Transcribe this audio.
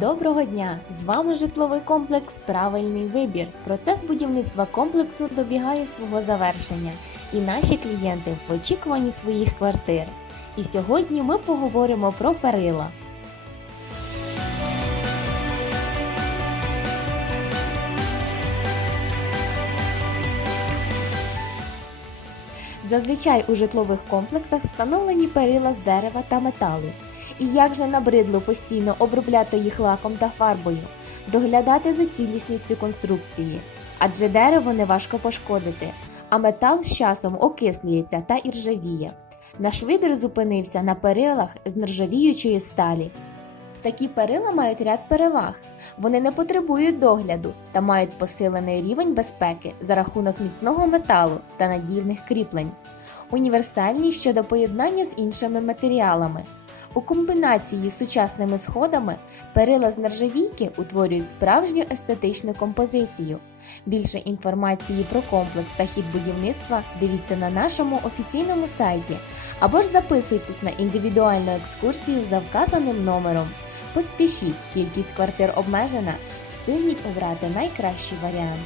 Доброго дня! З вами житловий комплекс Правильний вибір. Процес будівництва комплексу добігає свого завершення, і наші клієнти в очікуванні своїх квартир. І сьогодні ми поговоримо про перила. Зазвичай у житлових комплексах встановлені перила з дерева та металу. І як же набридло постійно обробляти їх лаком та фарбою, доглядати за цілісністю конструкції, адже дерево не важко пошкодити, а метал з часом окислюється та іржавіє. Наш вибір зупинився на перилах з нержавіючої сталі. Такі перила мають ряд переваг. Вони не потребують догляду та мають посилений рівень безпеки за рахунок міцного металу та надійних кріплень. Універсальні щодо поєднання з іншими матеріалами. У комбінації з сучасними сходами перила з нержавійки утворюють справжню естетичну композицію. Більше інформації про комплекс та хід будівництва дивіться на нашому офіційному сайті або ж записуйтесь на індивідуальну екскурсію за вказаним номером. Поспішіть, кількість квартир обмежена, встигніть обрати найкращий варіант.